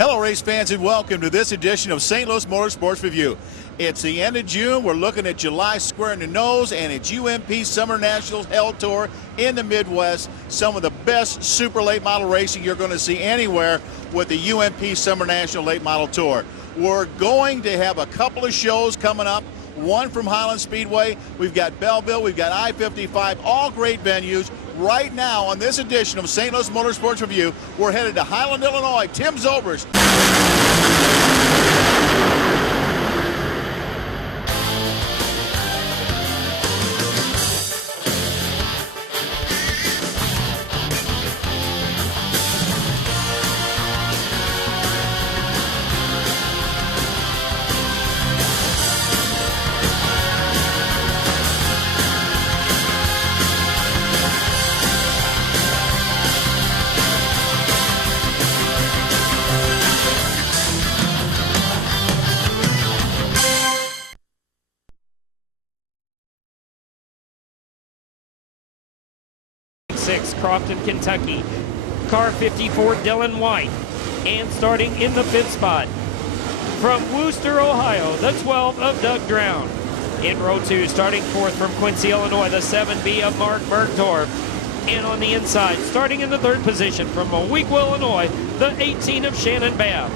Hello race fans and welcome to this edition of St. Louis Motorsports Review. It's the end of June. We're looking at July square in the nose, and it's UMP Summer Nationals Hell Tour in the Midwest. Some of the best super late model racing you're going to see anywhere with the UMP Summer National Late Model Tour. We're going to have a couple of shows coming up. One from Highland Speedway. We've got Belleville. We've got I-55. All great venues. Right now on this edition of St. Louis Motorsports Review, we're headed to Highland, Illinois. Tim Zobers. Crofton, Kentucky. Car 54, Dylan White. And starting in the fifth spot, from Wooster, Ohio, the 12 of Doug Drown. In row 2, starting fourth from Quincy, Illinois, the 7B of Mark Bergdorf. And on the inside, starting in the third position from Moweaqua, Illinois, the 18 of Shannon Babb.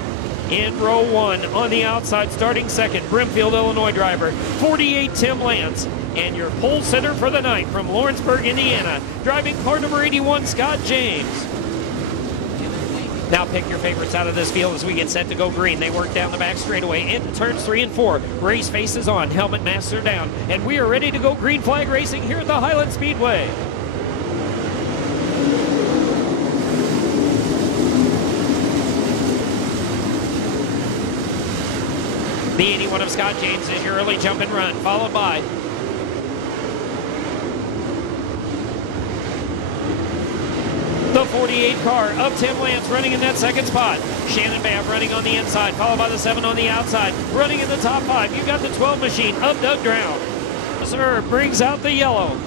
In row 1, on the outside, starting second, Brimfield, Illinois driver, 48 Tim Lance. And your pole sitter for the night from Lawrenceburg, Indiana, driving car number 81, Scott James. Now pick your favorites out of this field as we get set to go green. They work down the back straightaway into turns 3 and 4. Race faces on, helmet masks are down, and we are ready to go green flag racing here at the Highland Speedway. The 81 of Scott James is your early jump and run, followed by the 48 car of Tim Lance running in that second spot. Shannon Babb running on the inside, followed by the 7 on the outside. Running in the top 5, you've got the 12 machine of Doug Drown. Sir brings out the yellow.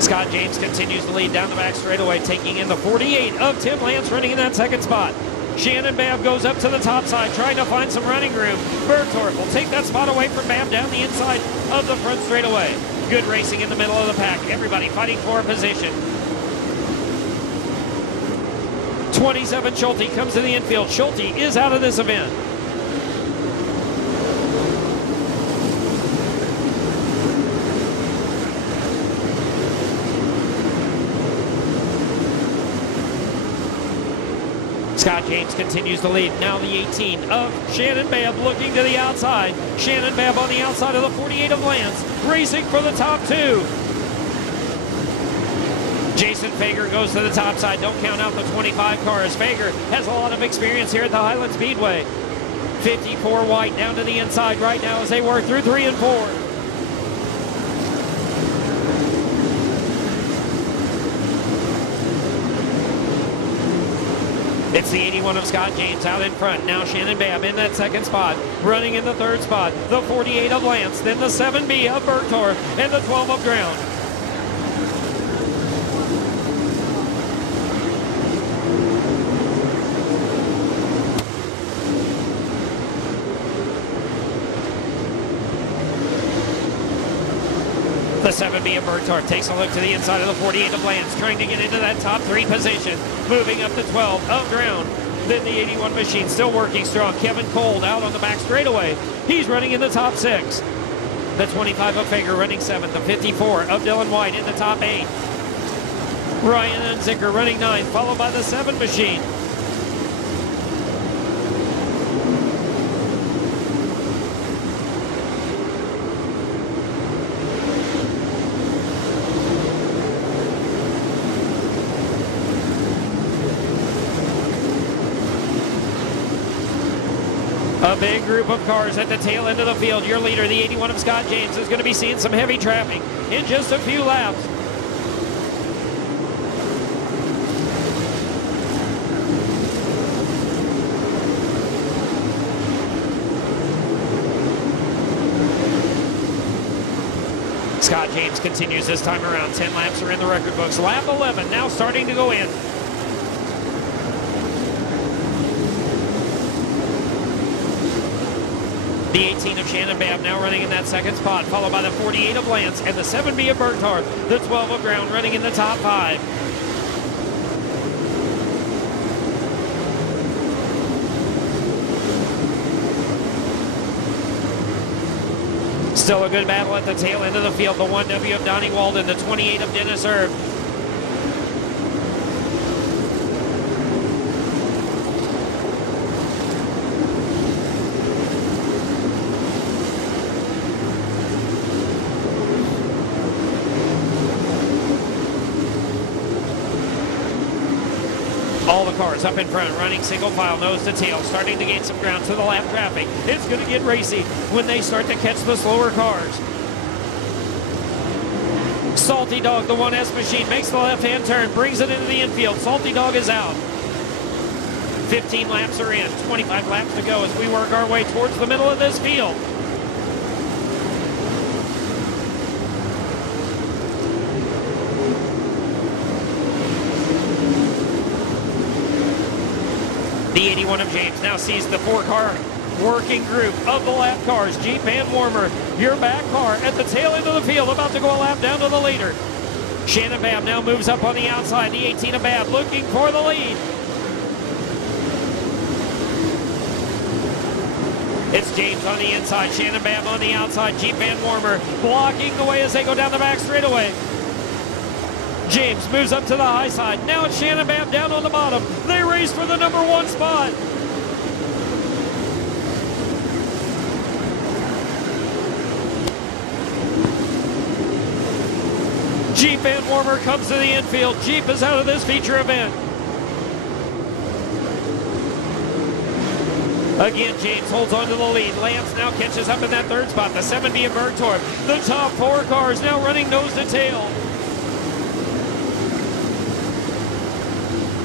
Scott James continues to lead down the back straightaway, taking in the 48 of Tim Lance running in that second spot. Shannon Babb goes up to the top side, trying to find some running room. Bergdorf will take that spot away from Babb down the inside of the front straightaway. Good racing in the middle of the pack. Everybody fighting for a position. 27 Schulte comes to the infield. Schulte is out of this event. Scott James continues to lead. Now the 18 of Shannon Babb looking to the outside. Shannon Babb on the outside of the 48 of Lance, racing for the top 2. Jason Fager goes to the top side. Don't count out the 25 cars. Fager has a lot of experience here at the Highland Speedway. 54 White down to the inside right now as they work through 3 and 4. It's the 81 of Scott James out in front. Now Shannon Babb in that second spot. Running in the third spot, the 48 of Lance, then the 7B of Bergdorf, and the 12 of Drown. The 7B of Bergdorf takes a look to the inside of the 48 of Lance, trying to get into that top 3 position. Moving up to 12 of Drown. Then the 81 machine still working strong. Kevin Cold out on the back straightaway. He's running in the top 6. The 25 of Fager running 7th. The 54 of Dylan White in the top 8. Ryan Unzicker running 9th, followed by the 7 machine. A big group of cars at the tail end of the field. Your leader, the 81 of Scott James, is going to be seeing some heavy traffic in just a few laps. James continues this time around. 10 laps are in the record books. Lap 11 now starting to go in. The 18 of Shannon Babb now running in that second spot, followed by the 48 of Lance and the 7B of Berghardt. The 12 of Brown running in the top 5. Still a good battle at the tail end of the field. The 1W of Donnie Walden, the 28 of Dennis Erb. All the cars up in front, running single file, nose to tail, starting to gain some ground to the lap traffic. It's going to get racy when they start to catch the slower cars. Salty Dog, the 1S machine, makes the left-hand turn, brings it into the infield. Salty Dog is out. 15 laps are in, 25 laps to go as we work our way towards the middle of this field. The 81 of James now sees the 4-car working group of the lap cars. Jeep and Warmer, your back car at the tail end of the field, about to go a lap down to the leader. Shannon Babb now moves up on the outside. The 18 of Babb looking for the lead. It's James on the inside, Shannon Babb on the outside. Jeep and Warmer blocking the way as they go down the back straightaway. James moves up to the high side. Now it's Shannon Babb down on the bottom. They race for the number 1 spot. Jeep and Warmer comes to the infield. Jeep is out of this feature event. Again, James holds on to the lead. Lance now catches up in that 3rd spot. The 7B of Berghardt. The top 4 cars now running nose to tail.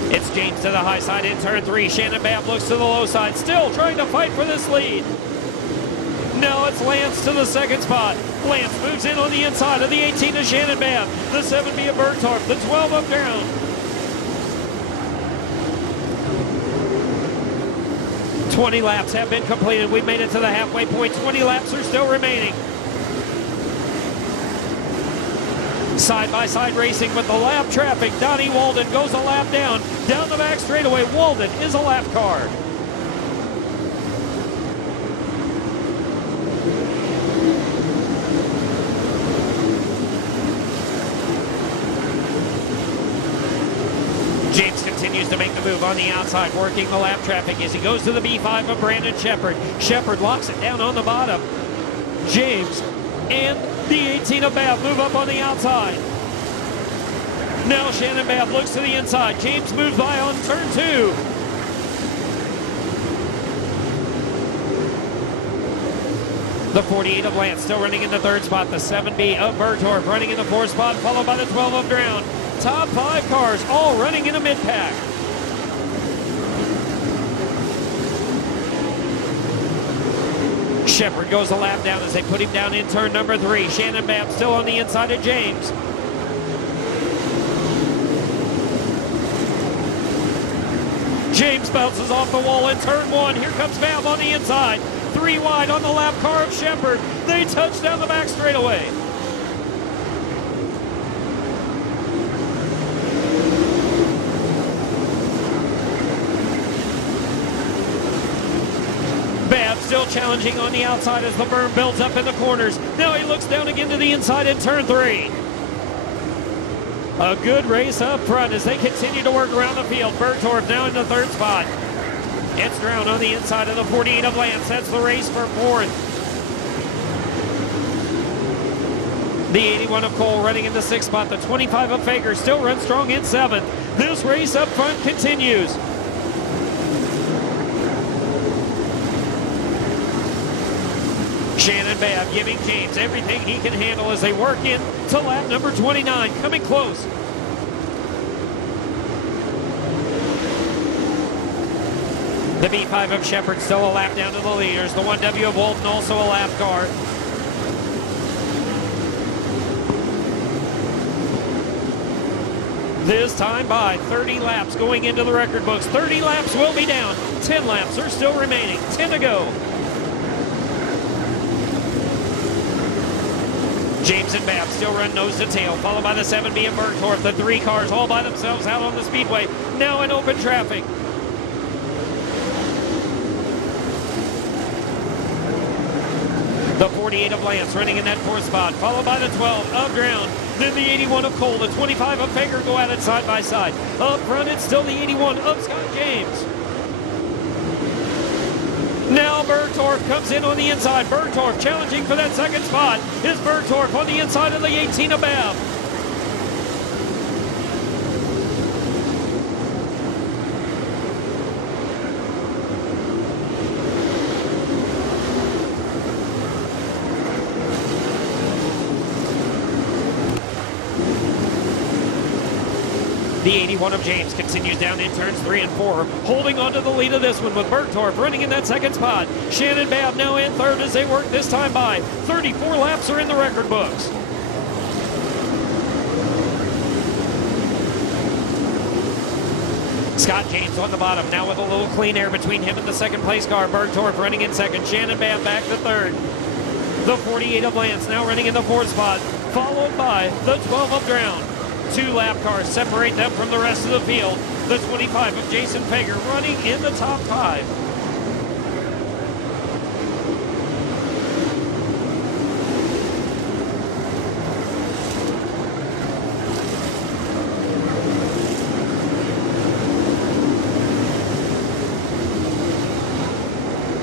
It's James to the high side in turn 3. Shannon Babb looks to the low side, still trying to fight for this lead. Now it's Lance to the 2nd spot. Lance moves in on the inside of the 18 of Shannon Babb, the 7B of Berghardt, the 12 of Brown. "20 laps have been completed. We've made it to the halfway point. 20 laps are still remaining. Side-by-side racing with the lap traffic. Donnie Walden goes a lap down the back straightaway. Walden is a lap car. James continues to make the move on the outside, working the lap traffic as he goes to the B5 of Brandon Shepard. Shepard locks it down on the bottom. James and the 18 of Babb move up on the outside. Now Shannon Babb looks to the inside. James moves by on turn 2. The 48 of Lance still running in the 3rd spot. The 7B of Berghardt running in the 4th spot, followed by the 12 of Drown. Top 5 cars all running in a mid-pack. Shepard goes a lap down as they put him down in turn number 3. Shannon Babb still on the inside of James. James bounces off the wall in turn 1. Here comes Babb on the inside. 3 wide on the lap car of Shepard. They touch down the back straightaway. Babb still challenging on the outside as the berm builds up in the corners. Now he looks down again to the inside in turn 3. A good race up front as they continue to work around the field. Berghardt now in the 3rd spot. It's Drown on the inside of the 48 of Lance. That's the race for 4th. The 81 of Cole running in the 6th spot. The 25 of Fager still runs strong in 7th. This race up front continues. Shannon Babb giving James everything he can handle as they work in to lap number 29, coming close. The B5 of Shepard still a lap down to the leaders. The 1W of Walton also a lap car. This time by 30 laps going into the record books. 30 laps will be down. 10 laps are still remaining. 10 to go. James and Babb still run nose to tail, followed by the 7B and Bergdorf. The 3 cars all by themselves out on the speedway, now in open traffic. The 48 of Lance running in that 4th spot, followed by the 12 of Drown. Then the 81 of Cole, the 25 of Fager go at it side by side. Up front, it's still the 81 of Scott James. Now Bergdorf comes in on the inside. Bergdorf challenging for that 2nd spot is Bergdorf on the inside of the 18 of Babb. The 81 of James continues down in turns 3 and 4, holding on to the lead of this one with Bergdorf running in that 2nd spot. Shannon Babb now in 3rd as they work this time by. 34 laps are in the record books. Scott James on the bottom, now with a little clean air between him and the 2nd place car. Bergdorf running in 2nd, Shannon Babb back to 3rd. The 48 of Lance now running in the 4th spot, followed by the 12 of Drown. 2 lap cars separate them from the rest of the field. The 25 of Jason Fager running in the top 5.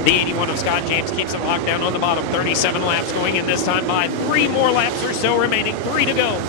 The 81 of Scott James keeps it locked down on the bottom. 37 laps going in this time by. 3 more laps or so remaining. 3 to go.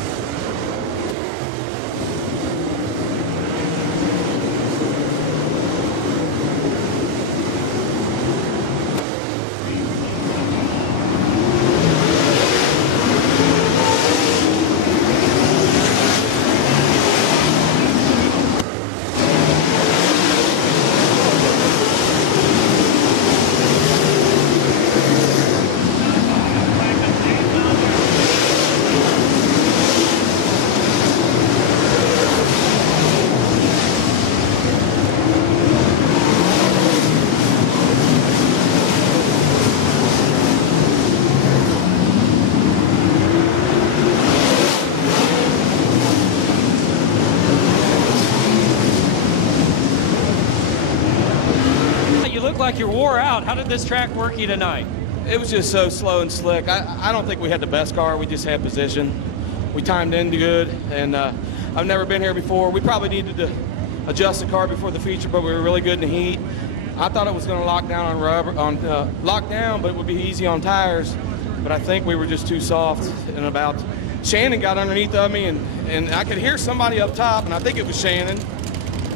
Like you're wore out. How did this track work you tonight? It was just so slow and slick. I don't think we had the best car. We just had position. We timed in good, and I've never been here before. We probably needed to adjust the car before the feature, but we were really good in the heat. I thought it was going to lock down on rubber, lock down, but it would be easy on tires. But I think we were just too soft. And about Shannon got underneath of me, and I could hear somebody up top, and I think it was Shannon.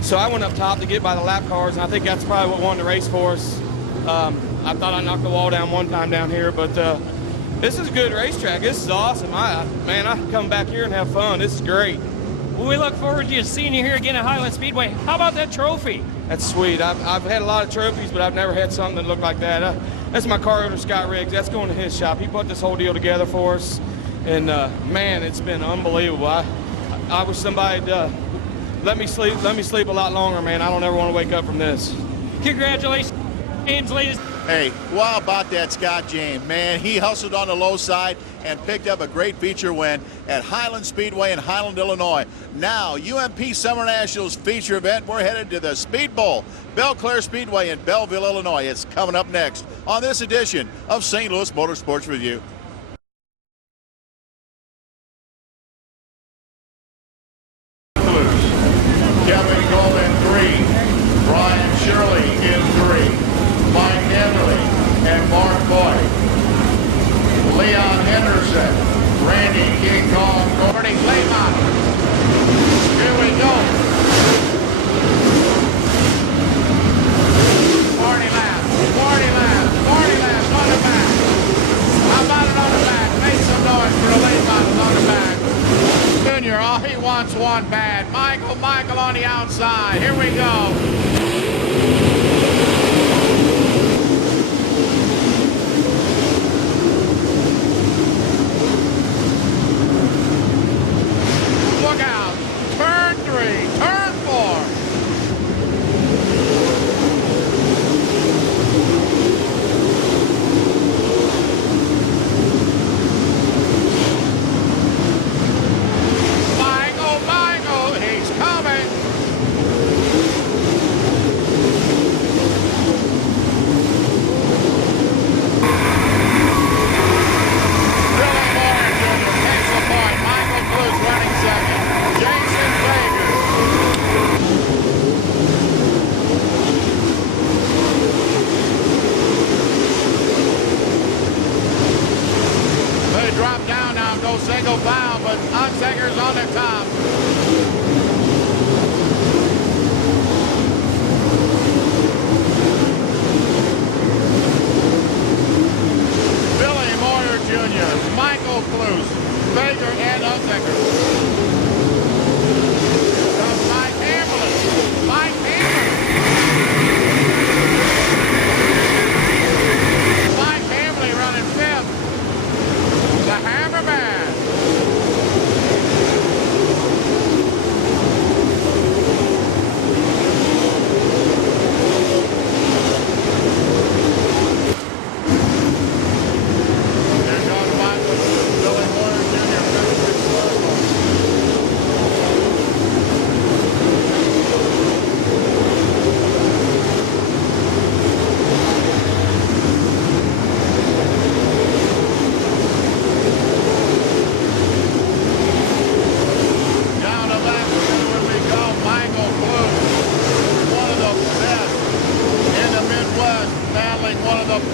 So I went up top to get by the lap cars, and I think that's probably what won the race for us. I thought I knocked the wall down one time down here, but this is a good racetrack. This is awesome. Man, I can come back here and have fun. This is great. Well, we look forward to seeing you here again at Highland Speedway. How about that trophy? That's sweet. I've had a lot of trophies, but I've never had something that looked like that. That's my car owner, Scott Riggs. That's going to his shop. He put this whole deal together for us, and man, it's been unbelievable. I wish somebody'd let me sleep a lot longer, man. I don't ever want to wake up from this. Congratulations, James, ladies. Hey, wow about that Scott James, man. He hustled on the low side and picked up a great feature win at Highland Speedway in Highland, Illinois. Now, UMP Summer Nationals feature event. We're headed to the Speed Bowl, Belle Speedway in Belleville, Illinois. It's coming up next on this edition of St. Louis Motorsports Review. Kevin Cole in 3, Brian Shirley in 3, Mike Henley and Mark Boyd, Leon Henderson, Randy King Kong, Gordy Clayman. Here we go. 40 laps, 40 laps, 40 laps on the back. How about it on the back? Make some noise for the late models on the back. Junior, all he wants one bad. Michael on the outside. Here we go. Look out. Turn 3.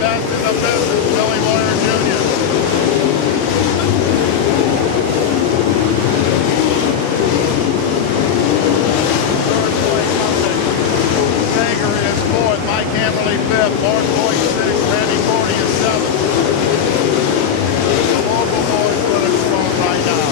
best in the business, Billy Warner Jr. Sager is fourth, Mike Hammerly fifth, Mark Boyd sixth, Randy Cordy is seventh. The local boys looking strong right now.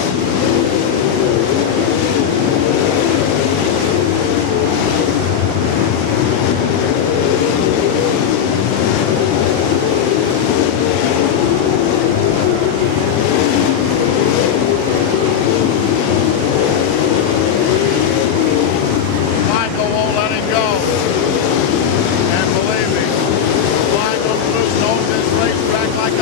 Michael won't let him go. And believe me, Michael Bruce knows this racetrack like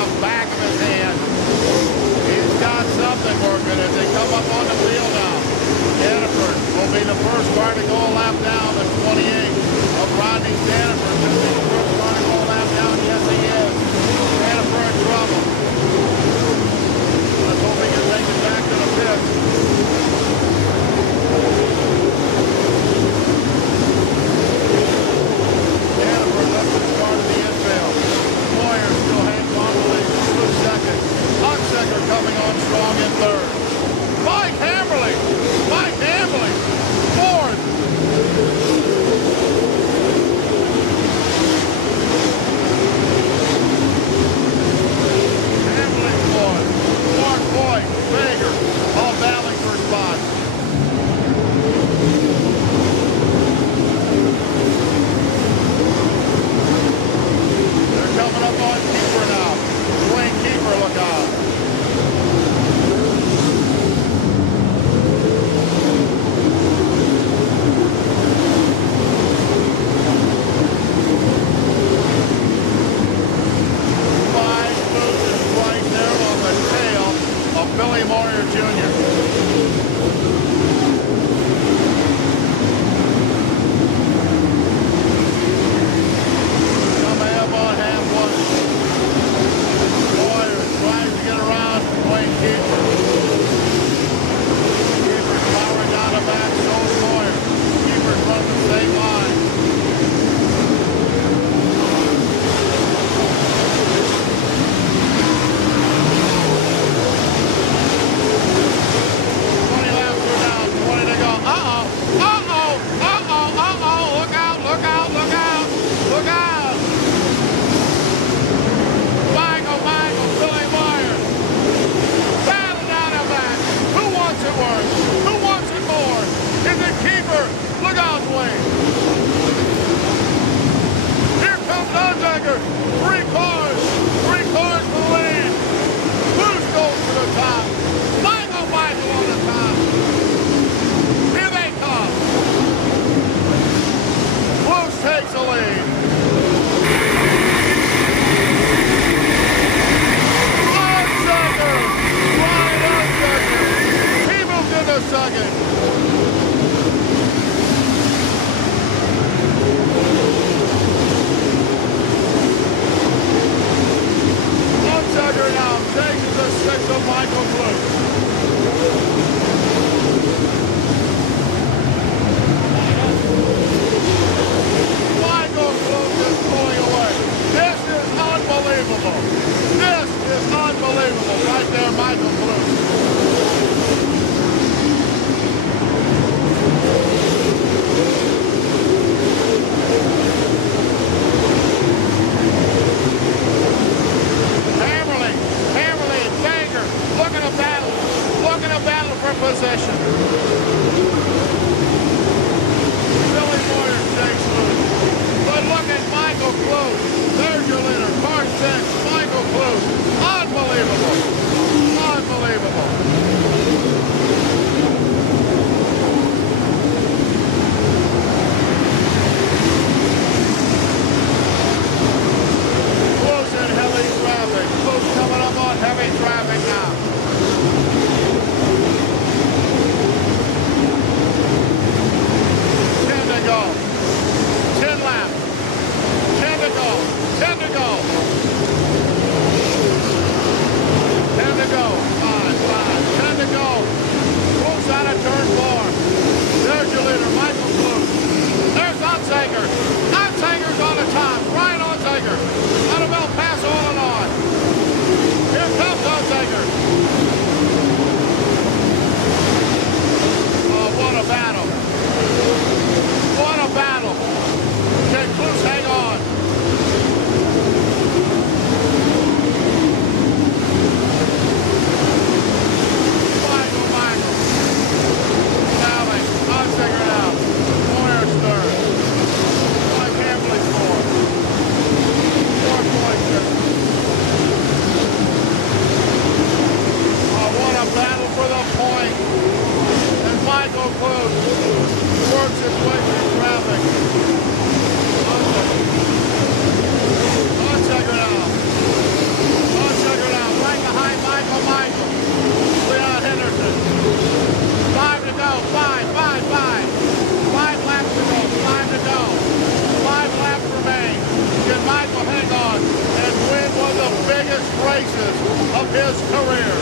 races of his career.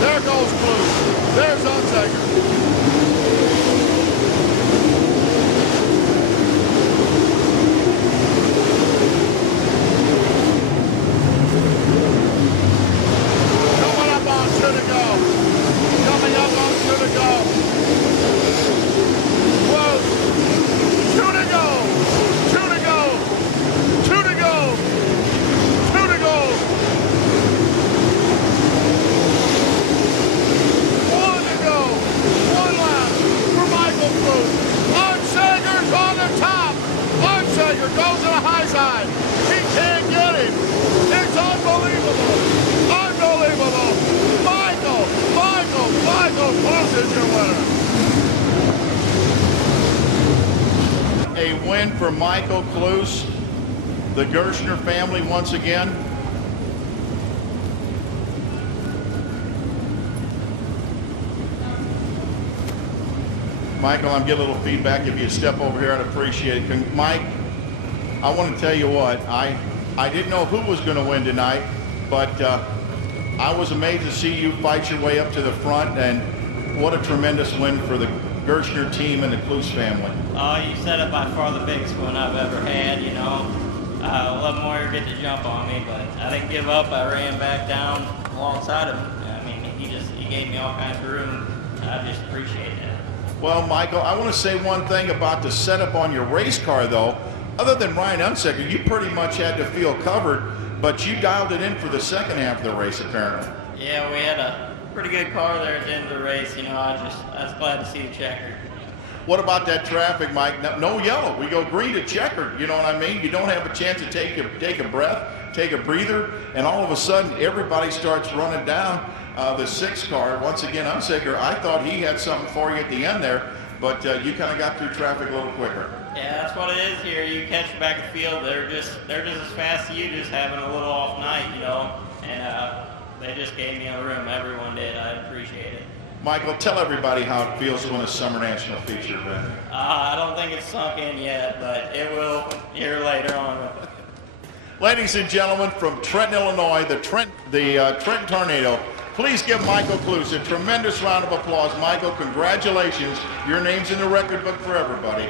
There goes Clues. There's Unsager. Coming up on two to go. Coming up on two to go. Close. Two to go. Two to go. Two to go. Two to go. One to go. One lap for Michael Clues. Unsager's on the top. Unsager goes to the high side. He can't get him. It's unbelievable. Unbelievable. Michael Clues is your winner. A win for Michael Clues, the Gershner family once again. Michael, I'm getting a little feedback. If you step over here, I'd appreciate it. Mike, I want to tell you what, I didn't know who was going to win tonight, but I was amazed to see you fight your way up to the front, and what a tremendous win for the Gershner team and the Clues family. Oh, you set up by far the biggest one I've ever had, you know. Let Moyer get the jump on me, but I didn't give up. I ran back down alongside him. I mean, he gave me all kinds of room. I just appreciate that. Well, Michael, I want to say one thing about the setup on your race car, though. Other than Ryan Unsager, you pretty much had to feel covered, but you dialed it in for the second half of the race, apparently. Yeah, we had a pretty good car there at the end of the race. You know, I was glad to see the checkered. What about that traffic, Mike? No yellow. We go green to checkered. You know what I mean? You don't have a chance to take a breath, take a breather, and all of a sudden everybody starts running down the 6 car. Once again, Unsager, I thought he had something for you at the end there, but you kind of got through traffic a little quicker. Yeah, that's what it is here. You catch them back in the field, they're just as fast as you, just having a little off night, you know, and they just gave me a room. Everyone did. I appreciate it. Michael, tell everybody how it feels to win a Summer National feature event. I don't think it's sunk in yet, but it will here later on. Ladies and gentlemen, from Trenton, Illinois, the Trenton Tornado, please give Michael Clues a tremendous round of applause. Michael, congratulations. Your name's in the record book for everybody.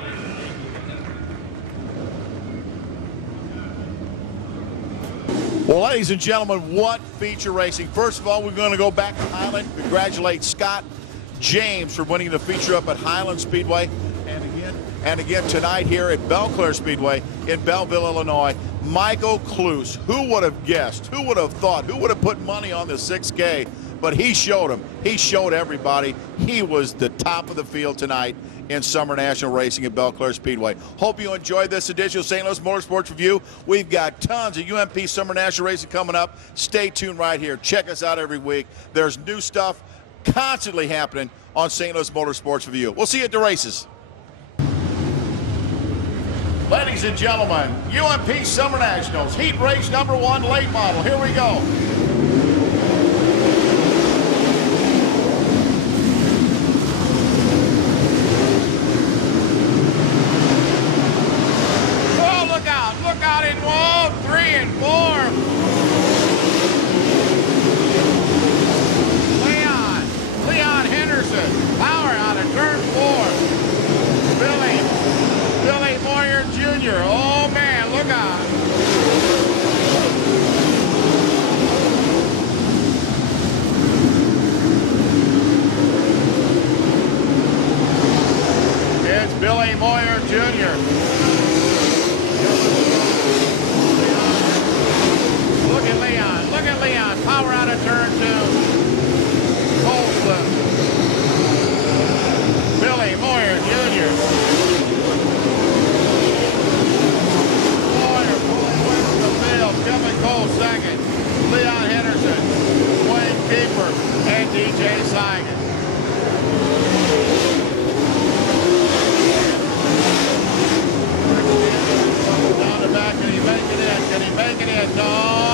Well, ladies and gentlemen, what feature racing. First of all, we're going to go back to Highland. Congratulate Scott James for winning the feature up at Highland Speedway. And again tonight here at Belleville Speedway in Belleville, Illinois. Michael Clues. Who would have guessed? Who would have thought? Who would have put money on the 6K? But he showed them. He showed everybody. He was the top of the field tonight in Summer National Racing at Belleville Speedway. Hope you enjoyed this edition of St. Louis Motorsports Review. We've got tons of UMP Summer National Racing coming up. Stay tuned right here. Check us out every week. There's new stuff constantly happening on St. Louis Motorsports Review. We'll see you at the races. Ladies and gentlemen, UMP Summer Nationals, heat race number 1, late model. Here we go. Look out in wall 3 and 4. Leon Henderson, power out of turn 4. Billy Moyer Jr. Oh man, look out. It's Billy Moyer Jr. Look at Leon, power out of turn 2. Colston. Billy Moyer Jr. Moyer pulling away from the field. Kevin Cole second. Leon Henderson, Wayne Keeper, and DJ Simon. Down the back, can he make it in? Can he make it in? No.